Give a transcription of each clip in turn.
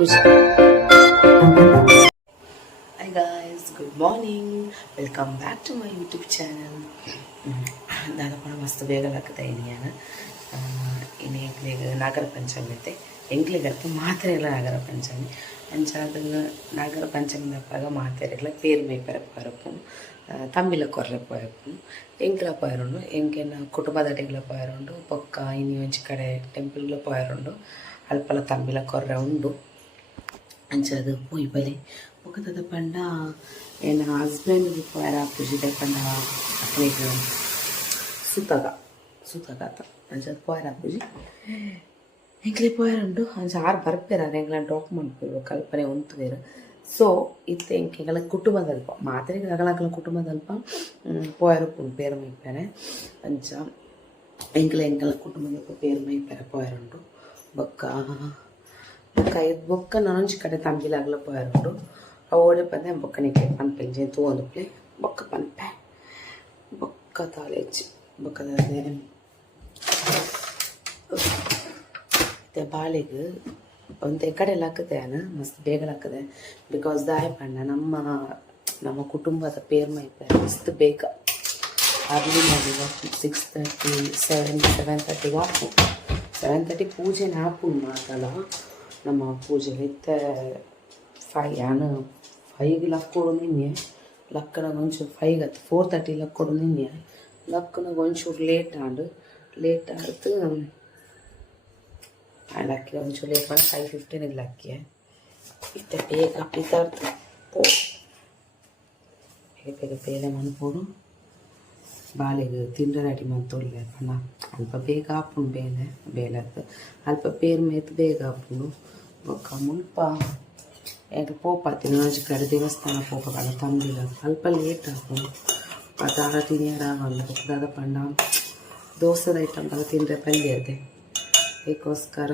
ಖುಷಿ. Hi guys, good morning. Welcome back to my YouTube channel. ನಾನು ಕೂಡ ಮಸ್ತ್ ಬೇಗಲಾಗ್ತಾ ಇದ್ದೀನಿ. ಇನ್ನು ಎಂಕ್ಲಿಗೆ ನಾಗರ ಪಂಚಮಿ ಐತೆ. ಎಂಕ್ಲಿಗಂತೂ ಮಾತ್ರೆ ಇಲ್ಲ ನಾಗರ ಪಂಚಮಿ. ಅಂಚಾದ ನಾಗರ ಪಂಚಮಿ ದಪ್ಪಾಗ ಮಾತ್ರೆ ಇಲ್ಲ ಪೇರು ಮೇಪರ ಪರಪ್ಪು ತಮ್ಮಿಲ ಕೊರ್ರೆ ಪೋಯಪ್ಪು ಎಂಕ್ಲ ಪೋಯರುಂಡು ಎಂಕೆನ ಕುಟುಂಬದ ಅಡಿಗಳ ಪೋಯರುಂಡು ಪೊಕ್ಕ ಇನ್ನು ಒಂಚಿ ಕಡೆ ಟೆಂಪಲ್ಗಳ ಪೋಯರುಂಡು ಅಲ್ಪಲ ತಮ್ಮಿಲ ಕೊರ್ರೆ ಉಂಡು ಅಂಚಾದ ಪೋಯಿ ಬಲಿ ಒಕ್ಕದ ಪಂಡ ಏನು ಹಸ್ಬೆಂಡ್ಗೆ ಪೋಯರ ಪೂಜಿದೆ ಪಂಡ ಅಕ್ಕನಿಗೆ ಸುತಗಾತ ಅಂಚಾದ ಪೋಯರ ಪೂಜಿ ಎಂಕ್ಲೆ ಪೋಯರುಂಡು ಅಂಚ ಆರು ಬರ್ಪೇರ ಎಂಗ್ಲ ಡ್ರಾಪ್ ಮಾಡ್ಬೇಕು ಕಲ್ಪನೆ ಉಂತುವೇರು. ಸೊ ಇತ್ತೆ ಎಂಕೆಗಳ ಕುಟುಂಬದಲ್ಪ ಮಾತ್ರೆಗೆ ಅಗಲಕಲ ಕುಟುಂಬದಲ್ಪ ಪೋಯರು ಪೇರು ಮೈಪೇರೆ ಅಂಚ ಎಂಕಲ ಕುಟುಂಬದಲ್ಪ ಪೇರು ಮೈಪೇರೆ ಪೋಯರುಂಡು ಬೊಕ್ಕ ಇದು ಬೊಕ್ಕ ನಾನೊಂಜಿ ಕಡೆ ತಂಬಿಲಾಗಲ ಪೋಯರುಂಡು ಅವಳೆ ಬಂದೆ ಬೊಕ್ಕನಿಗೆ ಪನ್ಪೆಂಜೆ ತೂವೊಂದು ಪ್ಲೇ ಬೊಕ್ಕ ಪನ್ಪೆ ಬೊಕ್ಕ ತಾಳೆಚ್ಚಿ ಬೊಕ್ಕದ ಮತ್ತೆ ಬಾಳೆಗೆ ಒಂದು ಕಡೆ ಹಾಕದೆ ಮಸ್ತ್ ಬೇಗ ಹಾಕದೆ ಬಿಕಾಸ್ ದಾಯ ಪಂಡ ನಮ್ಮ ಕುಟುಂಬದ ಪೇರು ಮೈಪೇರೆ ಮಸ್ತ್ ಬೇಗ ಅರ್ಲಿ ಮಾಡಿದ 6:30 7:30 ಹಾಕು 7:30 ಪೂಜೆನ ಹಾಪು ಮಾತಲ್ಲ ನಮ್ಮ ಪೂಜೆ ಇತ್ತ 5 ಲಕ್ಕೊಡು ನಿನ್ನೆ ಲಕ್ಕನಾಗ ಒಂಚೂರು 5 4:30 ಲಕ್ಕೊಡು ನಿನ್ನೆ ಲಕ್ಕನಾಗ ಒಂಚೂರು ಲೇಟ್ ಆಡ್ತು ಅಕ್ಕಿ ಒಂಚೂರು ಲೇಟ್ ಮಾಡಿ 5:15 ಅಕ್ಕಿ ಇತ್ತ ಬೇಗ ಪಿತಾರ್ದು ಪೋ ಬೇಗ ಬೇಲೆ ಮನ್ಪೋಡು ಬಾಳೆಗೆ ತಿಂಡಿ ರೆಡಿ ಮಾಡ್ತೊಳ್ಳೆ ಪಣ ಅಲ್ಪ ಬೇಗ ಹಾಪುಂಡು ಬೇಲದ್ದು ಅಲ್ಪ ಪೇರು ಮೇತು ಬೇಗ ಹಾಪುಂಡು ಬೊಕ್ಕ ಮುಲ್ಪ ಎಂಕ್ ಪೋಪಾತಿನ ಆಚೆ ಕಡೆ ದೇವಸ್ಥಾನ ಪೋಪಗಲ್ಲ ತಂಬಿಲ್ಲ ಅಲ್ಪ ಲೇಟ್ ಹಾಪುಂಡು ದಾದ ತಿನ್ಯಾರಾಗಲ್ಲ ದಾದ ಪಂಡ ದೋಸದ ಐಟಮ್ ಎಲ್ಲ ತಿಂದರೆ ಪಲ್ಯ ಇದೆ ಅದಕ್ಕೋಸ್ಕರ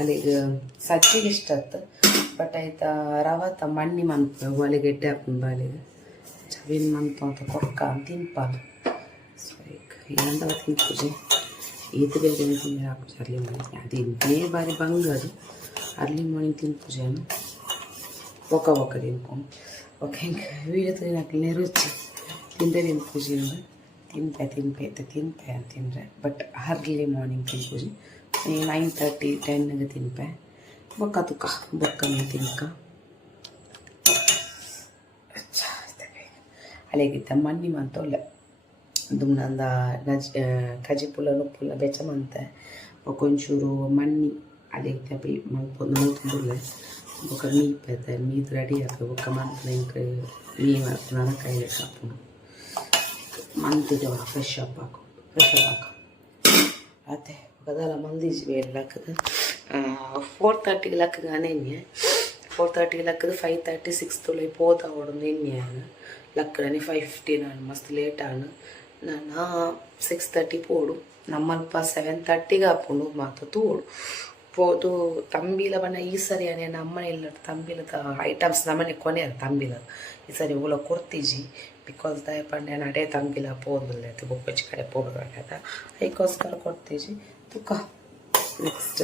ಅಲ್ಲಿಗೆ ಸಜ್ಜಿಗೆ ಇಷ್ಟ ಆಯ್ತು ಬಟ್ ಆಯ್ತಾ ರವತ್ತ ಮಣ್ಣಿ ಮನ್ಪು ಒಲೆಗೆ ಎಡ್ಡೆ ಹಾಪುಂಡು ಬಾಲಿಗೆ ಚವಿನ ಮನ್ತು ಅಂತ ಕೊಕ್ಕ ತಿನ್ಪಾಲು ಸೊ ಏನಂತ ತಿನ್ಪೂಜೆ ಈತ ಬೇಗ ತಿಂದರೆ ಹಾಪುಜಿ ಅರ್ಲಿ ಮಾರ್ನಿಂಗ್ ಅದು ಇನ್ನೇ ಬಾರಿ ಬಂಗದು ಅರ್ಲಿ ಮಾರ್ನಿಂಗ್ ತಿನ್ಪೂಜೆನು ಒಕ್ಕ ತಿನ್ಕೊಂಡು ಒಕ್ಕ ಹಿಂಗೆ ವೀಡಿಯೋ ತಿನ್ನಕ್ಕೆ ರುಚಿ ತಿಂದರೆ ತಿನ್ಪೂಜೆ ತಿನ್ಪೆ ಅಂತ ತಿಂದರೆ ಬಟ್ ಅರ್ಲಿ ಮಾರ್ನಿಂಗ್ ತಿನ್ಪೂಜೆ 9:30 10ಗೆ ತಿನ್ಪೆ ಬೊಕ್ಕ ತುಕ್ಕ ಬೊಕ್ಕನೆ ತಿನ್ಕ ಅಲ್ಲಿಗಿದ್ದ ಮಣ್ಣಿ ಮಂತೊಲ್ಲೆ ದುಮ್ನಂದ ಕಜಿ ಪುಲ್ಲ ನುಪ್ಪುಲ್ಲ ಬೆಚ್ಚ ಮಂತೆ ಒಂಚೂರು ಮಣ್ಣಿ ಅಲ್ಲಿಗಿದ್ದ ಬಿ ಮಲ್ಪೊಂದು ಮೂತುಂಡುಲ್ಲೆ ಬೊಕ್ಕ ಮೀಪೆತೆ ಮೀದು ರೆಡಿ ಹಾಕು ಬೊಕ್ಕ ಮಂತ್ನ ಇಂಕ ಮೀನು ಹಾಕು ಕೈಗೆ ಹಾಪುಂಡು ಮಂತಿದ್ದೆವ ಫ್ರೆಶ್ ಅಪ್ ಹಾಕು ಅದೇ ಬದಲ ಮಂದಿಜಿ ಬೇರೆ ಲಕ್ಕದ 4:30 ಲಕ್ಕದ ನೆನ್ನೆ 4:30 ಲಕ್ಕದ 5:30 6 ತುಳಿ ಪೋತ ಓಡು ನೆನ್ನೆ ಲಕ್ಕಡನೆ 5:15 ಮಸ್ತ್ ಲೇಟ್ ನಾನು 6:30 ಪೋಡು ನಮ್ಮಲ್ಪ 7:30ಗೆ ಹಾಪುಂಡು ಮಾತು ತೂಡು ಪೋದು ತಂಬಿಲ ಬಣ್ಣ ಈ ಸರಿ ನಮ್ಮನೆ ಇಲ್ಲ ತಂಬಿಲದ ಐಟಮ್ಸ್ ನಮ್ಮನೆ ಕೊನೆ ತಂಬಿಲ ಈ ಸರಿ ಓಲ ಕೊಡ್ತೀಜಿ ಬಿಕಾಸ್ ದಯ ಪಂಡೆ ನಡೆ ತಂಬಿಲ ಪೋದಿಲ್ಲ ಬೊಪ್ಪಚ್ಚಿ ಕಡೆ ಪೋಗದ ಅದಕ್ಕೋಸ್ಕರ ಕೊಡ್ತೀಜಿ ತುಕ್ಕ ನೆಕ್ಸ್ಟ್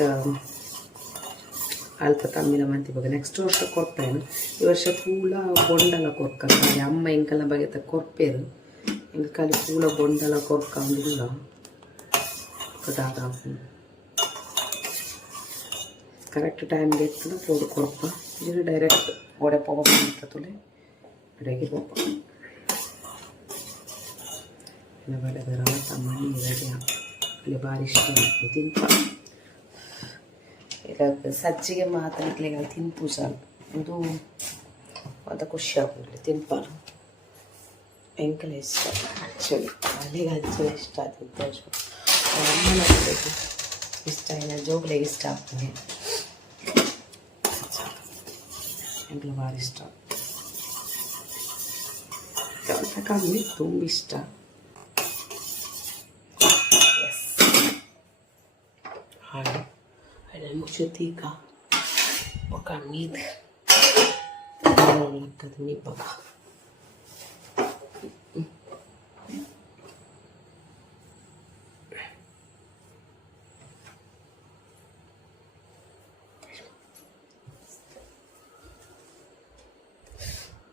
ಅಲ್ಪ ತಂಬಿಲ ಮಂತಿ ಬಗ್ಗೆ ನೆಕ್ಸ್ಟ್ ವರ್ಷ ಕೊಡ್ಪೇನು ಈ ವರ್ಷ ಪೂಲ ಬೊಂಡಲ ಕೊರ್ಕ ಅಮ್ಮ ಎಂಕಲ್ನ ಬಗೆತ ಕೊರ್ಪೇರು ಎಂಕ ಕಾಲಿ ಪೂಲ ಬೊಂಡಲ ಕೊರ್ಕ ಅಂದಿಲ್ಲ ದಾದ ಕರೆಕ್ಟ್ ಟೈಮ್ಗೆ ಎತ್ತದ ಪೋದು ಕೊರಪ ಇದು ಡೈರೆಕ್ಟ್ ಒಡೆ ಪೋಪ ಮಾಡ್ತಲೆ ಅಡೆಗೆ ಪೋಪ ಬರೆದ ರವತ್ತ ಮಣ್ಣಿ ರೆಡಿ ಅಲ್ಲಿ ಭಾರಿ ಇಷ್ಟ ಆಗ್ತದೆ ತಿಂತ ಈಗ ಸಜ್ಜಿಗೆ ಮಾತಾಡ್ಲಿಕ್ಕೆ ತಿನ್ಪೂಜ ಇದು ಅದು ಖುಷಿ ಆಗ್ಬಿಡ್ಲಿ ತಿನ್ಪಾರು ಎಂಕಲ ಇಷ್ಟ ಆ್ಯಕ್ಚುಲಿ ಅಲ್ಲಿಗೆ ಆ್ಯಕ್ಚುಲಿ ಇಷ್ಟ ಆಗ್ತದೆ ಅಮ್ಮನ ಇಷ್ಟ ಇಲ್ಲ ಜೋಗ್ಲಿಗೆ ಇಷ್ಟ ಆಗ್ತದೆ ಎಂಕಲು ಭಾರಿ ಇಷ್ಟ ಕಮ್ಮಿ ತುಂಬ ಇಷ್ಟ ಹಾಗೆ ಮುಚ್ಚುತ್ತೀಗ ఒక మీది మీ పక్క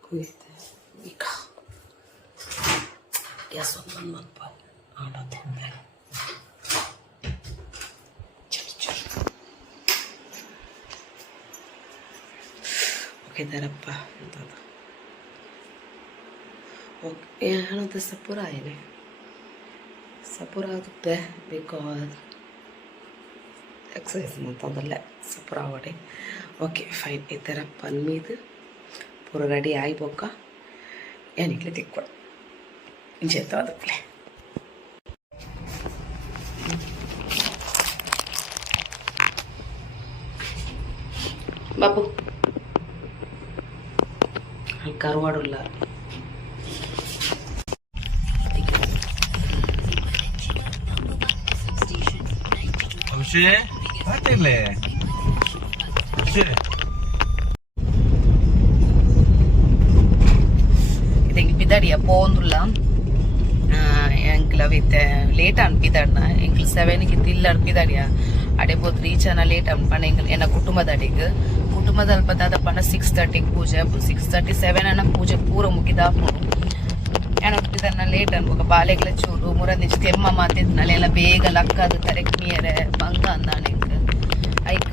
ಕುಯ್ತೆ ಈಗ ಗ್ಯಾಸ್ ಒಂದು ಮಲ್ಪ ಆಡೋದು ಓಕೆ ತರಪ್ಪ ಅಂತದ್ದು ಓಕೆ ಏನಂತ ಸಪುರ ಇದೆ ಸಪುರ ಆಗುತ್ತೆ ಬಿಕಾಸ್ ಎಕ್ಸಸೈಸ್ ಅಂತಂದಲ್ಲ ಸಪುರ ಅವಡೆ ಓಕೆ ಫೈನ್ ಈ ಥರ ಪನ್ಮೀದು ಪೂರ ರೆಡಿ ಆಯ್ಬೋಕ ಏನಿಕ್ಲೆ ತಿಕ್ಕೊಡು ಇಂಚೆತ್ತ ಅದಕ್ಕೆ ಬಾಬು ಅಲ್ಲಿ ಕರುವಾಡುಲ್ಲ പിതടിയാ പോകുന്നില്ല എങ്കിലവിത്തെ ലേറ്റ് ആണ് പിതടന എങ്കിൽ 7కి ತಿಲ್ಲರ್ ಪಿದಡಿಯ ಅಡೆ ಬೋತ್ ರೀಚ್ ಅನ್ನ ಲೇಟ್ ಅನ್ ಪಣ ಎಂಗಲ್ ಎನ್ನ ಕುಟುಂಬದ ಅಡಿಗೆ ಕುಟುಂಬದ ಅಲ್ಪ ದಾದ ಪಣ 6:30 ಪೂಜೆ 6:37 ಅನ್ನ ಪೂಜೆ ಪೂರ ಮುಗಿದ ಏನೋ ಇದನ್ನ ಲೇಟ್ ಅನ್ಬೋಕ ಬಾಲೆಗಳ ಚೂರು ಮುರಂದಿ ತೆಮ್ಮ ಮಾತಿದ್ನಲ್ಲ ಬೇಗ ಲಕ್ಕ ಅದು ಕರೆಕ್ಟ್ ನಿಯರೆ ಬಂಗ ಅಂದಾನೆ ಐಕ್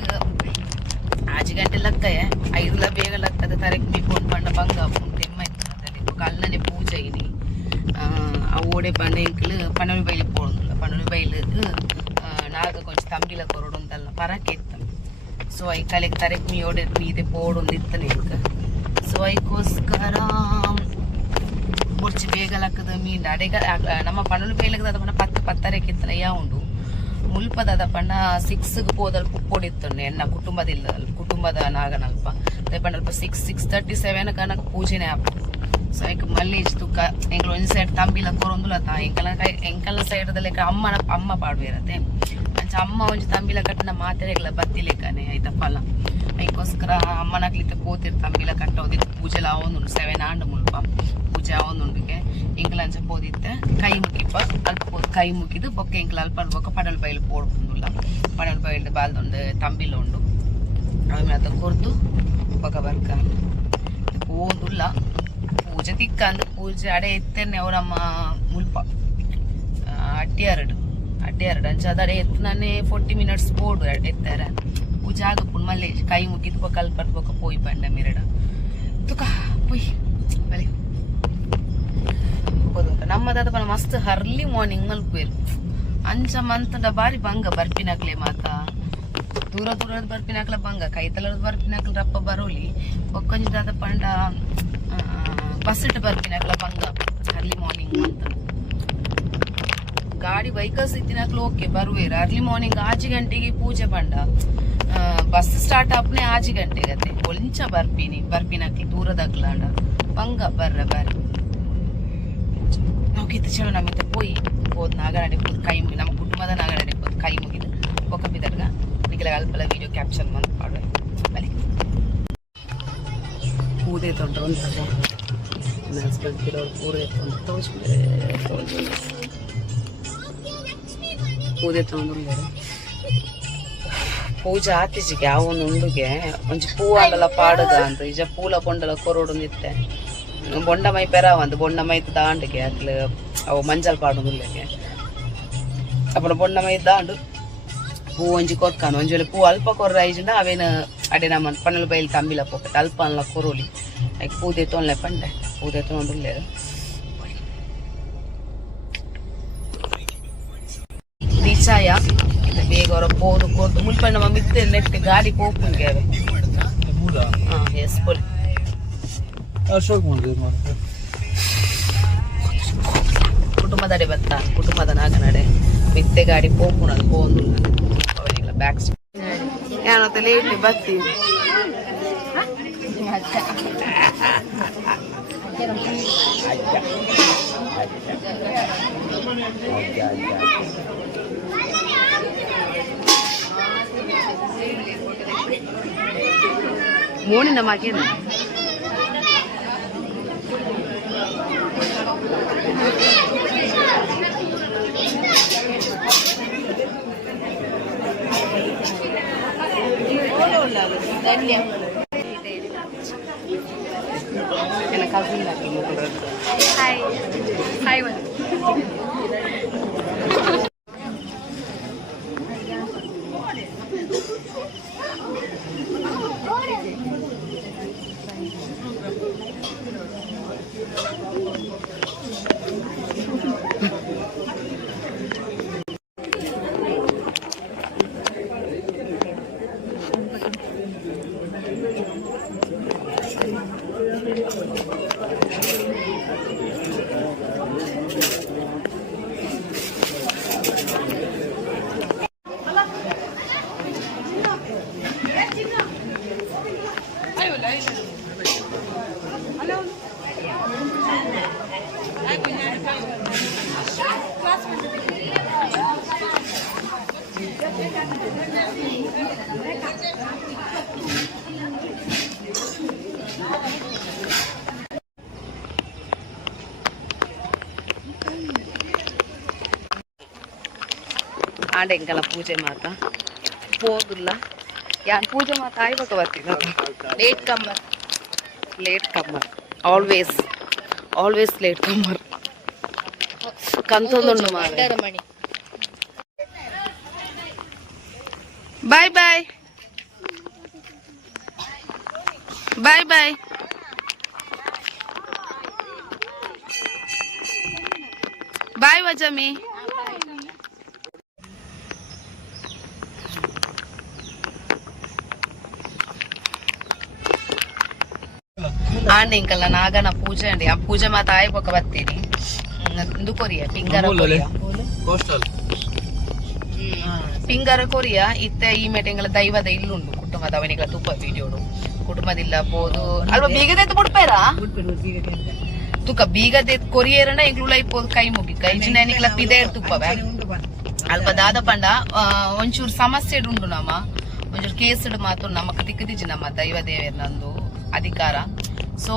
5 ಗಂಟೆ ಲಕ್ಕಯ 5ಲ ಬೇಗ ಲಕ್ಕದ ಕರೆಕ್ಟ್ ಮೀಕೊಂಡು ಪಣ್ಣ ಬಂಗ ತೆಮ್ಮ ಇತ್ತು ಕಲ್ಲನೆ ಪೂಜೆ ಇನಿ ఓడే పండుగలు పనులు బయలు పోడుందిಲ್ಲ పనులు బయలుకు నాకు కొంచెం ತಂಬಿಲ ಕೊರಡುಂದಲ್ಲ ಪರಕ್ಕೆ ಇತ್ತು ಸೊ ಐ ಕಲೆಗೆ ತರಕ್ಕೆ ಮೀ ಓಡೆ ಮೀದೆ ಪೋಡುಂದು ಇತ್ತನೆ ಈಗ ಸೊ ಐಕೋಸ್ಕರ ಮುರ್ಚಿ ಬೇಗ ಲಕ್ಕದ ಮೀಂಡ ಅಡೆಗ ನಮ್ಮ ಪನುಲು ಬೇಲಗದ ಅದ ಪಂಡ 10 ಇತ್ತಲ್ಲ ಯಾ ಉಂಡು ಮುಲ್ಪದ ಅದ ಪಂಡ 6ಗೆ ಪೋದಲ್ ಪುಪ್ಪೊಡಿತ್ತುಂಡೆ ಎನ್ನ ಕುಟುಂಬದ ನಾಗನಲ್ಪ ಅದೇ ಪಂಡಲ್ಪ 6:37 ಕನಕ ಪೂಜೆನೆ ಆಪು ಸೊ ಈಗ ಮಲ್ಲಿ ತುಕ್ಕ ಎಂಗ್ಳು ಒಂದು ಸೈಡ್ ತಂಬಿಲ ಕೊರೊಂದುಲ ತಾ ಎಂಕಲ ಸೈಡ್ದಲ್ಲಿ ಅಮ್ಮ ಪಾಡ್ಬೇರತ್ತೆ ಅಂಚ ಅಮ್ಮ ಒಂಜಿ ತಂಬಿಲ ಕಟ್ಟಿನ ಮಾತೆರೆಗ್ಲ ಬತ್ತಿಲೆಕ್ಕನೆ ಆಯ್ತಾ ಫಲ ಅದಕ್ಕೋಸ್ಕರ ಅಮ್ಮನಾಗ್ಲಿತ್ತೆ ಪೋತಿರ್ ತಂಬಿಲ ಕಟ್ಟೋದಿತ್ತು ಪೂಜೆಲ ಆವೊಂದುಂಡು 7 ಆಂಡ್ ಮುಲ್ಪ ಪೂಜೆ ಆವೊಂದುಂಡಿಗೆ ಎಂಕ್ಲ ಅಂಚ ಪೋದಿತ್ತೆ ಕೈ ಮುಗಿಪ್ಪ ಅಲ್ಪ ಪೋದು ಕೈ ಮುಗಿದು ಬೊಕ್ಕ ಎಂಕ್ಲ ಅಲ್ಪ ಬೊಕ್ಕ ಪಡಲ್ ಬೈಲು ಪೋಡ್ಕೊಂಡುಲ್ಲ ಪಡಲ್ ಬೈಲು ಬಾಲ್ದೊಂದು ತಂಬಿಲ ಉಂಡು ಆಮೇಲೆ ಅದು ಕೊರ್ದು ಬೊಕ್ಕ ಬರ್ಕ ಪೋದುಲ್ಲ ಪೂಜೆ ತಿಕ್ಕಂದು ಪೂಜೆ ಅಡೆ ಎತ್ತೇನೆ ಅವರಮ್ಮ ಮುಲ್ಪ ಅಡ್ಡಿಯರಡು ಅಂಚ ಅದಡೆ ಎತ್ತು ನಾನೇ 40 ಮಿನಿಟ್ಸ್ ಪೋಡು ಎತ್ತಾರೆ ಪೂಜೆ ಆಗಪ್ಪು ಮಲ್ಲೆ ಕೈ ಮುಗಿದು ಕಲ್ಪರ್ಬೋಕ ಪೋಯಿ ಬಂಡ ಮಿರಡ ತುಕ ಪೊಯ್ ಬಲಿ ಹೋದಂತ ನಮ್ಮದಾದ ಪನ ಮಸ್ತ್ ಹರ್ಲಿ ಮಾರ್ನಿಂಗ್ ಮಲ್ಪೇರು ಅಂಚ ಮಂತದ ಬಾರಿ ಬಂಗ ಬರ್ಪಿನಕ್ಲೆ ಮಾತ ದೂರದ ಬರ್ಪಿನಕ್ಲ ಬಂಗ ಕೈತಲದ ಬರ್ಪಿನಕ್ಲ ರಪ್ಪ ಬರೋಲಿ ಒಕ್ಕೊಂಜದಾದ ಪಂಡ ಬಸ್ ಇಟ್ಟು ಬರ್ಪಿನಕ್ಲ ಬಂಗ ಅರ್ಲಿ ಮಾರ್ನಿಂಗ್ ಅಂತ ಗಾಡಿ ವೆಹಿಕಲ್ಸ್ ಇತ್ತಿನಕ್ಲ ಓಕೆ ಬರುವೇರು ಅರ್ಲಿ ಮಾರ್ನಿಂಗ್ 6 ಗಂಟೆಗೆ ಪೂಜೆ ಬಂಡ ಬಸ್ ಸ್ಟಾರ್ಟ್ ಆಪ್ನೆ 6 ಗಂಟೆಗತ್ತೆ ಒಂಚ ಬರ್ಪಿನಕ್ಲಿ ದೂರದಾಗ್ಲಾಂಡ ಬಂಗ ಬರ್ರಿ ನೋಕಿತ್ತು ಚಲೋ ನಮಗೆ ಪೋಯಿ ಹೋದ್ ನಾಗನಡೆ ಪೋದು ಕೈ ಮುಗಿ ನಮ್ಮ ಕುಟುಂಬದ ನಾಗನಡೆ ಪೋದು ಕೈ ಮುಗಿದು ಒಕ್ಕ ಬಿದ್ದರ್ಗ ನಿಖಿಲ ಅಲ್ಪಲ ವಿಡಿಯೋ ಕ್ಯಾಪ್ಷನ್ ಮಂತ್ ಮಾಡುವೆ ಅಲ್ಲಿ ಪೂದೆ ತೊಂಡ್ರು ಅಂತ ಹಸ್ಬೆಂಡ್ ಕಿರೋರು ಪೂದೆ ಪೂದೆ ತೊಂದ್ರೆ ಪೂಜೆ ಆತಿಜಿಗೆ ಅವನು ಉಂಡುಗೆ ಒಂಚು ಪೂವಾಂಡಲ ಪಾಡುದ ಅಂತ ಈಜ ಪೂಲ ಕೊಂಡಲ ಕೊರೋಡು ನಿತ್ತೆ ಬೊಂಡ ಮೈ ಪೆರಾವಂದು ಬೊಂಡ ಮೈತ್ ದಾಂಡಿಗೆ ಅಕ್ಲು ಅವು ಮಂಜಲ್ ಪಾಡುದಿಲ್ಲಗೆ ಅಪ್ಪನ ಬೊಂಡ ಮೈ ದಾಂಡು ಪೂ ಒಂಜಿ ಕೊರ್ಕಾನು ಒಂಜಿ ವೇಳೆ ಪೂ ಅಲ್ಪ ಕೊರ್ರ ಐಜಿಂದ ಅವೇನು ಅಡೆ ನಮ್ಮ ಪಣ್ಣಲು ಬೈಲಿ ತಂಬಿಲ ಪೋಕಟ್ ಅಲ್ಪ ಅನ್ಲ ಕೊರೋಲಿ ಐಕ್ ಪೂದೆ ತೊನ್ಲೆ ಪಂಡೆ ಪೂದೆ ತೊಂದುಲ್ಲೆ ರೀಚಾಯ ಬೇಗ ಅವರ ಪೋದು ಕೊರ್ದು ಮುಲ್ಪಣ್ಣ ಮಿತ್ತೆ ನೆಟ್ ಗಾಡಿ ಪೋಪುಂಗೆ ಅವೆ ಎಸ್ ಪೊಲಿ ಕುಟುಂಬದ ಅಡೆ ಬತ್ತ ಕುಟುಂಬದ ನಾಗನಡೆ ಮಿತ್ತೆ ಗಾಡಿ ಪೋಪುಣದು ಪೋಂದು ಅವನಿಲ್ಲ ಬ್ಯಾಕ್ ಏನಂತ ಲೇಟ್ ಬರ್ತೀವಿ ಮೋನಿನ ಮಾಗೇನ ಕಸಿನ್ ಹಾಯ್ ಹಾಯ್ ಆಂಡೆ ಎಂಕಲ ಪೂಜೆ ಮಾತ ಹೋಗುಲ್ಲ ಯಾನ್ ಪೂಜೆ ಮಾತ ಆಯ್ಬೇಕು ಬರ್ತೀನಿ late comer always late comer ಕಂತೊಂದುಂಡು ಮಣಿ ಬಾಯ್ ಬಾಯ್ ಬಾಯ್ ಬಾಯ್ ಬಾಯ್ ವಜಮಿ ಆಂಡೆ ಇಂಕಲ್ಲ ನಾಗನ ಪೂಜೆ ಅಂಡಿ ಆ ಪೂಜೆ ಮಾತ ಆಯ್ಬೇಕು ಬರ್ತೀನಿ ಇಂದು ಕೊರಿಯ ಪಿಂಗರ ಕೊರಿಯ ಪಿಂಗರ ಕೊರಿಯ ಇತ್ತೆ ಈ ಮೇಟೆಂಗಳ ದೈವದ ಇಲ್ಲುಂಡು ಕುಟುಂಬದ ಅವನಿಗಳ ತುಪ್ಪ ವಿಡಿಯೋಡು ಕುಟುಂಬದಿಲ್ಲ ಪೋದು ಅಲ್ವ ಬೀಗದೆತ್ತು ಬಿಡ್ಪೇರಾ ತುಕ ಬೀಗದೆ ಕೊರಿಯರನ ಎಂಗ್ಲುಲ ಇಪ್ಪೋದು ಕೈ ಮುಗಿ ಕೈ ಜಿನ ಪಿದೆ ತುಪ್ಪವೆ ಅಲ್ಪ ದಾದ ಪಂಡ ಒಂಚೂರು ಸಮಸ್ಯೆ ಉಂಡು ನಮ್ಮ ಒಂಚೂರು ಕೇಸಡ್ ಮಾತು ನಮಕ್ ತಿಕ್ಕದಿಜಿ ನಮ್ಮ ದೈವ ದೇವೇರ್ನಂದು ಅಧಿಕಾರ ಸೊ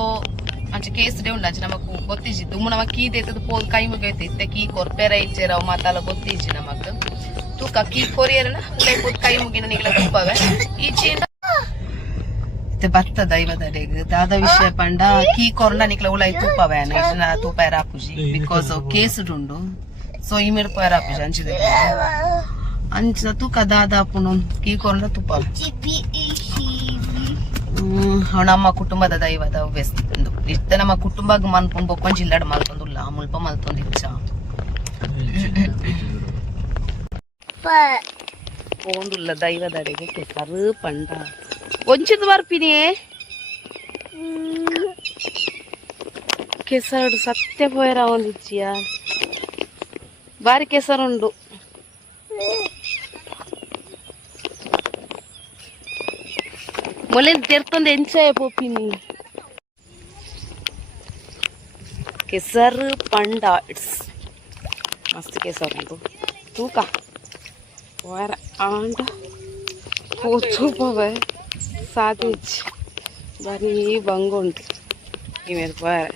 ಅಂಚೆ ಕೇಸಡೆ ಉಂಡು ಅಂಚೆ ನಮಕ್ ಗೊತ್ತಿಜಿ ದುಮ್ಮು ನಮಕ್ ಕೀ ದೇತದ ಪೋದು ಕೈ ಮುಗೈತೆ ಇತ್ತೆ ಕೀ ಕೊರ್ಪೆರ ಇಚ್ಚೇರವ್ ಮಾತಾಲ ಗೊತ್ತಿಜಿ ನಮಕ್ ತೂಕ ಕೀ ಕೊರಿಯರನ ಉಲೈ ಪೋದು ಕೈ ಮುಗಿನ ನಿಗ್ಲ ತುಪ್ಪವೆ ಈಚೆಯಿಂದ ಬತ್ತ ದೈವದಡೆಗ್ ದಾದ ವಿಷಯ ಪಂಡ ಕೀ ಕೊರ್ನ ನಿಕ್ಲ ಉಲೈ ತುಪ್ಪವೆ ಇಷ್ಟನ ತುಪ್ಪ ರಾಪುಜಿ ಬಿಕಾಸ್ ಕೇಸಡುಂಡು ಸೊ ಈ ಮೇಡ್ ಪೋಯ ರಾಪುಜಿ ಅಂಚಿದೆ ಅಂಚ ತೂಕ ದಾದ ಪುನು ಕೀ ಕೊರ್ನ ತುಪ್ಪ ನಮ್ಮ ಕುಟುಂಬದ ದೈವದ ವ್ಯಸ್ತು ಇತ್ತ ನಮ್ಮ ಕುಟುಂಬಗ್ ಮನ್ಪುಂಡ್ ಬೊಕ್ಕೊಂಡ್ ಜಿಲ್ಲಾಡ್ ಮಲ್ತೊಂದುಲ್ಲ ಮುಲ್ಪ ಮಲ್ತೊಂದು ಇಚ್ಚ ಪೋಂದುಲ್ಲ ದೈವದಡೆಗೆ ಕೆಸರು ಪಂಡ ಒಂಚಿದ್ ಬರ್ಪಿನಿ ಕೆಸರು ಸತ್ಯ ಪೋಯರ ಒಂದಿಚ್ಚಿಯ ಬಾರಿ ಕೆಸರುಂಡು ಮೊಲೆ ತೆರ್ತೊಂದು ಎಂಚಾಯ ಪೋಪಿನಿ ಕೆಸರು ಪಂಡ ಇಟ್ಸ್ ಮಸ್ತ್ ಕೆಸರು ಉಂಟು ತೂಕ ವಾರ ಆಂಡ ತೂಪವೆ ಸಾಧಿಚ್ ಬರೀ ಬಂಗುಂಟು ಈ ಮೇಲೆ ವಾರ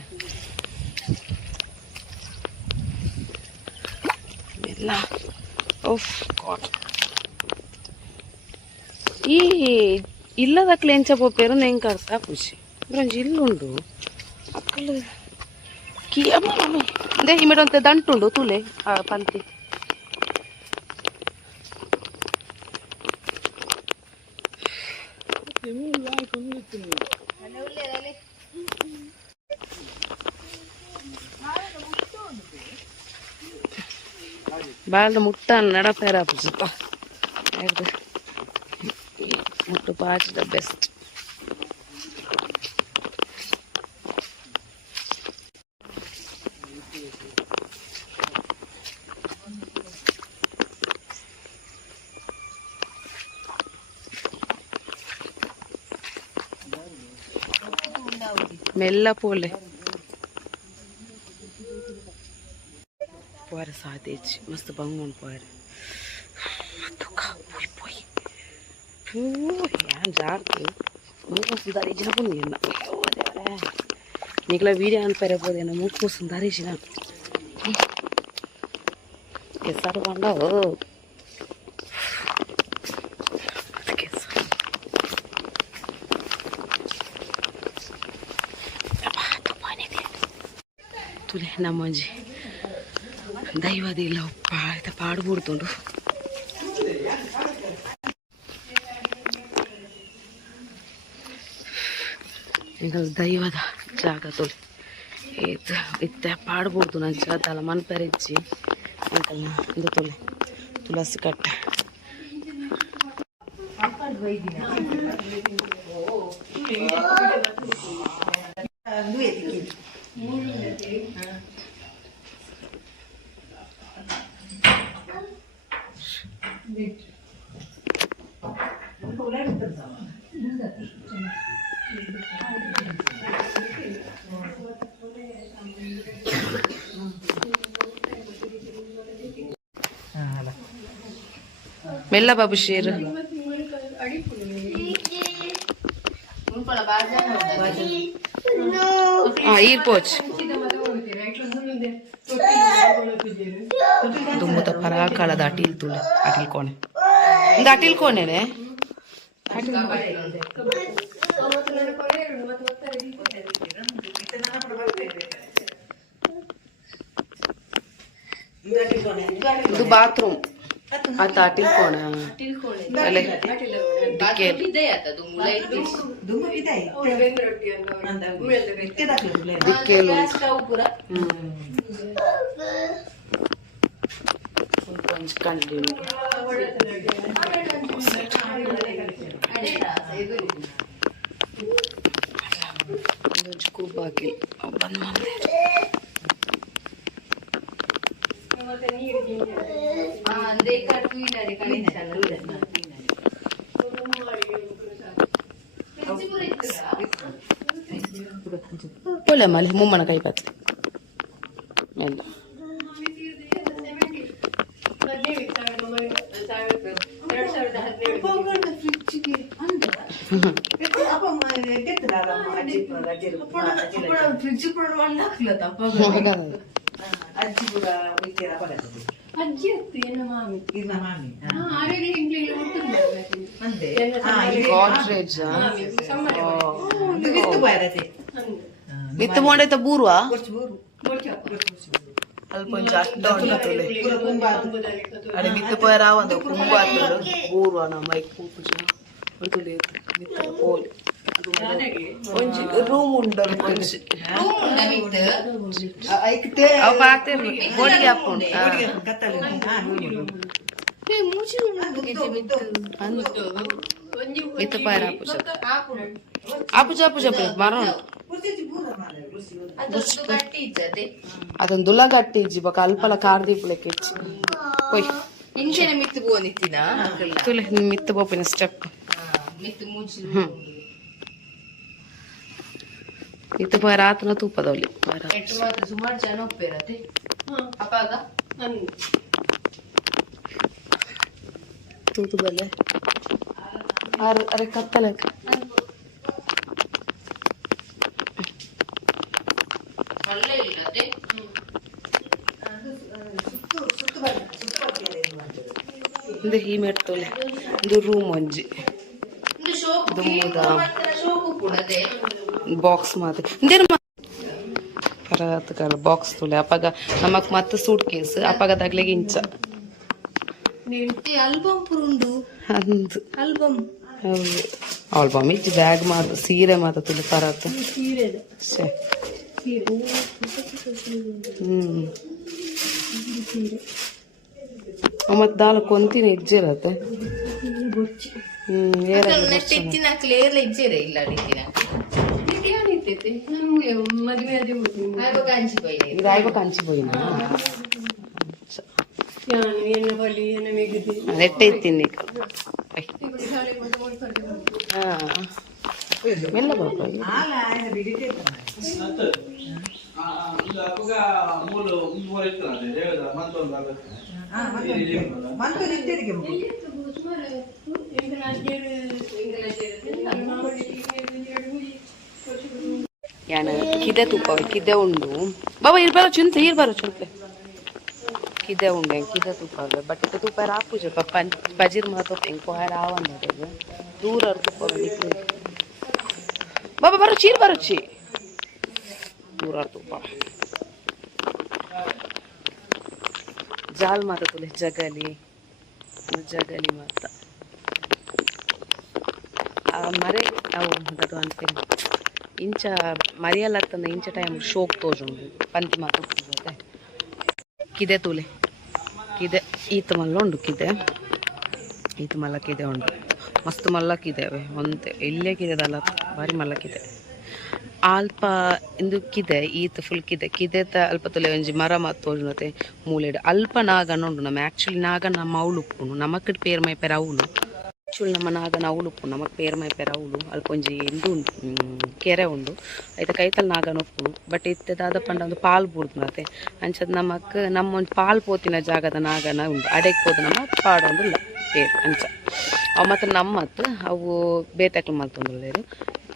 ಎಲ್ಲ ಓಫ್ ಗಾಡ್ ಈ ಇಲ್ಲದಕ್ಲೆ ಎಂಚ ಪೋಪೇರು ನೆಂಗೆ ಕರ್ತಾ ಖುಷಿ ಬ್ರಂಜ್ ಇಲ್ಲುಂಡು ಅಕ್ಕಲು ಕಿಯೇ ಈ ಮೇಡ ಅಂತ ದಂಟುಂಡು ತುಲೆ ಪಂತಿ ಬಾಳ ಮುಟ್ಟ ನಡಪೇರ ಪುಜಪ್ಪ ಮುಟ್ಟು ಪಾಚ್ ದ ಬೆಸ್ಟ್ ಮೆಲ್ಲ ಪೋಲೆ पोर सादेज मस्त बंगून पोर यान जारते मूकु सुंदरीजिन पुन येन्न निकला वीडियो अन पेरे पोदेना मूकु सुंदरीजिन केसर बंडा ओ केसर ತುಲೆ ನಮ್ಮಂಜಿ ದೈವದಿಲ್ಲ ಉಪ್ಪ ಆಯ್ತಾ ಪಾಡ್ಬಿಡ್ತುಂಡು ಈಗ ದೈವದ ಜಾಗ ತುಲೆ ಇದು ಇತ್ತೆ ಪಾಡ್ಬಿಡ್ತು ನನ್ನ ಜಾಗದಲ್ಲ ಮನ್ಪೆರಿಜ್ಜಿ ಅಂಕಲ್ನ ಇದು ತುಲೆ ತುಳಸಿ ಕಟ್ಟೆ ಮೆಲ್ಲ ಬಾಬು ಶೇರ್ ಈರ್ಪೋಚ್ ದುಮ್ಮುತ ಪರಾಕಾಲದ ಅಟಿಲ್ ತುಳು ಅಟಿಲ್ ಕೋಣೆ ಒಂದು ಅಟಿಲ್ ಕೋಣೆನೆ ಇದು ಬಾತ್ರೂಮ್ ಆತ ಅಟಿಲ್ ಕೋಣ ಅಲ್ಲೇ ದಿಕ್ಕೇಲು ಕಂಟಿನ್ಯೂ ಕೂಬಾಕಿ ಬಂದ್ ಮಾಡಿದೆ ಒಳ್ಳೆ ಮಲೆ ಮುಮ್ಮನ ಕೈ ಪತ್ತೆ ಮೆಲ್ಲ ಮಿತ್ತು ಮಾಡೈತ ಬೂರ್ವಾ ಅಲ್ಪ ಅಡೆ ಮಿತ್ತು ಪೋಯ ರಾವಂದ ಕುಂಬ ಬೂರ್ವಾ ನಮ್ಮ ಮೈಕ್ ಪೂಪುಜ ಓಲಿ ಒಂಜಿ ರೂಮ್ ಉಂಡಲ್ ಒಂಜಿ ಅವ ಪಾತಿರ್ಲಿ ಬೋಡಿಗೆ ಹಾಕೊಂಡು ಮಿತ್ತು ಪಾಯ ಆಪುಜ ಆಪುಜ ಆಪುಜ ಮರ ಅದೊಂದು ದುಲ ಗಟ್ಟಿ ಇಜ್ಜಿ ಬಕ ಅಲ್ಪಲ ಕಾರ್ದೀಪುಳಕ್ಕೆ ಇಚ್ಚಿ ಕೊಯ್ ಇಂಚೆನ ಮಿತ್ತು ಬೋನಿತ್ತಿನ ತುಲೆ ಮಿತ್ತು ಬೋಪಿನ ಸ್ಟೆಪ್ ಮಿತ್ತು ಮೂಜಿ ಮಿತ್ತು ಪಾಯ ರಾತ್ನ ತೂಪದವಲ್ಲಿ ಎಟ್ಟು ಮಾತ್ರ ಸುಮಾರು ಜನ ಒಪ್ಪಿರತ್ತೆ ಅಪ್ಪಾಗ ತೂತುದಲ್ಲೇ ಅರೆ ಕತ್ತಲೆ ಅಲ್ಲೇ ಇಲ್ಲದೆ ಇದು ಈ ಮೆಟ್ಟಲೆ ಇದು ರೂಮ್ ಒಂಜಿ ಬಾಕ್ಸ್ ಮಾತ್ರ ಪರತ್ ಕಾಲ ಬಾಕ್ಸ್ ತುಲೆ ಅಪ್ಪಗ ನಮಕ್ ಮತ್ತೆ ಸೂಟ್ ಕೇಸ್ ಅಪ್ಪಗ ತಗ್ಲಿಗೆ ಇಂಚ ಆಲ್ಬಮ್ ಪುರುಂಡು ಅಂದು ಆಲ್ಬಮ್ ಹೌದು ಆಲ್ಬಮ್ ಇಜ್ಜಿ ಬ್ಯಾಗ್ ಮಾತ್ರ ಸೀರೆ ಮಾತ್ರ ತುಲೆ ಪರತ್ ಮತ್ ದಾಲ ಕೊಂತಿನ ಇಜ್ಜಿರತ್ತೆ ಕಾಂಚಿపోయినా నెట్ ఎత్తింది మెల్ల బాబాయ్ ಯಾನ ಕಿದೆ ತುಪ್ಪ ಕಿದೆ ಉಂಡು ಬಾಬಾ ಇರ್ಬಾರ ಚಿಂತೆ ಇರ್ಬಾರ ಚಿಂತೆ ಕಿದೆ ಉಂಡೆ ಕಿದೆ ತುಪ್ಪ ಬಟ್ ಇದು ತುಪ್ಪ ರಾಪುಜ ಪಜಿರ್ ಮಾತು ಹೆಂಗ್ ಪೋಹಾರ ಆವಂದ ದೂರ ತುಪ್ಪ ಬಾಬಾ ಬರೋ ಚೀರ್ ಬರೋ ಚಿ ದೂರ ತುಪ್ಪ ಜಾಲ್ ಮಾತ ತುಲೆ ಜಗಲಿ ಜಗಲಿ ಮಾತ ಮರೆ ಅವು ಅದು ಅಂತೇಳಿ ಇಂಚ ಮರಿಯಲ್ಲತ್ತಂದ ಇಂಚ ಟೈಮ್ ಶೋಕ್ ತೋಜುಂಡು ಪಂತಿ ಮಾತು ಜೊತೆ ಕಿದೆ ತುಲೆ ಕಿದೆ ಈತ ಮಲ್ಲ ಉಂಡು ಕಿದೆ ಈತ ಮಲ್ಲಕ್ಕಿದೆ ಉಂಡು ಮಸ್ತ್ ಮಲ್ಲಕ್ಕಿದ್ದೇವೆ ಒಂತೆ ಇಲ್ಲೇ ಕಿದೆದಲ್ಲ ಭಾರಿ ಮಲ್ಲಕ್ಕಿದೆ ಅಲ್ಪ ಇಂದು ಕಿದೆ ಈತ ಫುಲ್ ಕಿದೆ ಅಲ್ಪ ತುಲೆ ಒಂಜಿ ಮರ ಮಾತು ತೋಜುನತೆ ಮೂಲೆಡ್ ಅಲ್ಪ ನಾಗನ ಉಂಡು ನಮ್ಮ ಆ್ಯಕ್ಚುಲಿ ನಾಗನ ನಮ್ಮ ಅವಳು ಉಪ್ಪುನು ನಮಕ್ಕಡ್ ಪೇರು ಮೈಪೆರ ಅವಳು ಆ್ಯಕ್ಚುಲಿ ನಮ್ಮ ನಾಗನ ಅವಳು ಉಪ್ಪು ನಮಕ್ ಪೇರು ಮೈಪೆರ ಅವಳು ಅಲ್ಪ ಒಂಜಿ ಇಂದು ಉಂಡು ಕೆರೆ ಉಂಡು ಐತ ಕೈತಲ್ ನಾಗನ ಉಪ್ಪುನು ಬಟ್ ಇತ್ತದಾದ ಪಂಡ ಒಂದು ಪಾಲ್ ಬೂರ್ದುನತೆ ಅಂಚದ ನಮಕ್ ನಮ್ಮ ಒಂದು ಪಾಲ್ ಪೋತಿನ ಜಾಗದ ನಾಗನ ಉಂಡು ಅಡೆಗೆ ಹೋದ ನಮ್ಮ ಪಾಡೊಂದು ಪೇರು ಅಂಚ ಅವು ಮತ್ತು ನಮ್ಮತ್ತು ಅವು ಬೇತಕ್ಲು ಮಲ್ತೊಂದುಲ್ಲೇರು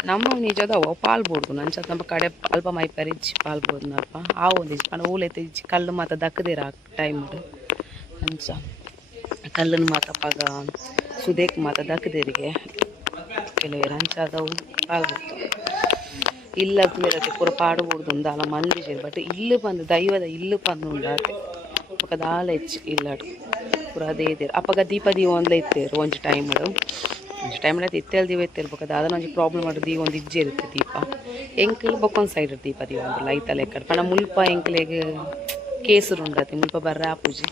ನಮ್ಮ ನಿಜದ ಅವು ಪಾಲ್ ಬೋಡ್ದು ಅಂಚದ ನಮ್ಮ ಕಡೆ ಅಲ್ಪ ಮೈಪೆರ ಇಜ್ಜಿ ಪಾಲ್ ಬೋದ್ನ ಅಲ್ಪ ಆ ಒಂದು ಇಜ್ಜಿ ಪಂಡ ಊಲೈತೆ ಇಜ್ಜಿ ಕಲ್ಲು ಮಾತ ದಕ್ಕದಿರ ಟೈಮ್ ಅಂಚ ಕಲ್ಲನ್ನು ಮಾತ ಪಾಗ ಸುದೇಕ್ ಮಾತ ದಕ್ಕದಿರಿಗೆ ಕೆಲವೇರು ಅಂಚದವು ಪಾಲ್ ಬೋಡ್ತು ಇಲ್ಲ ಇರತ್ತೆ ಪೂರ ಪಾಡಬೂಡ್ದು ಒಂದು ಅಲ್ಲ ಮಂದಿ ಸೇರಿ ಬಟ್ ಇಲ್ಲು ಬಂದು ದೈವದ ಇಲ್ಲು ಬಂದು ಉಂಡಾತೆ ಪಕ್ಕ ದಾಲ ಹೆಚ್ಚು ಇಲ್ಲಾಡು ಪೂರ ಅದೇ ಇದ್ದೀರು ಅಪ್ಪಗ ದೀಪ ದೀವ ಒಂದ್ಲ ಇತ್ತೇರು ಒಂಜಿ ಟೈಮಡು అయితే ಇತ್ತೇಳು ದೀವ ಇತ್ತೇರು ಬೊಕ್ಕ ಅದನ್ನ ಒಂಜಿ ಪ್ರಾಬ್ಲಮ್ ಮಾಡಿ ದೀವ ಒಂದು ಇಜ್ಜೆ ಇರುತ್ತೆ ದೀಪ ಎಂಕಲ್ ಬೊಕ್ಕೊಂದು ಸೈಡ್ ದೀಪ ದೀವ ಒಂದು ಲೈತಲ್ಲ ಎಕ್ಕಡ ಪಂಡ ಮುಲ್ಪ ಎಂಕ್ಲೆಗೆ ಕೇಸರು ಉಂಡತಿ ಮುಲ್ಪ ಬರ್ರ ಪೂಜೆ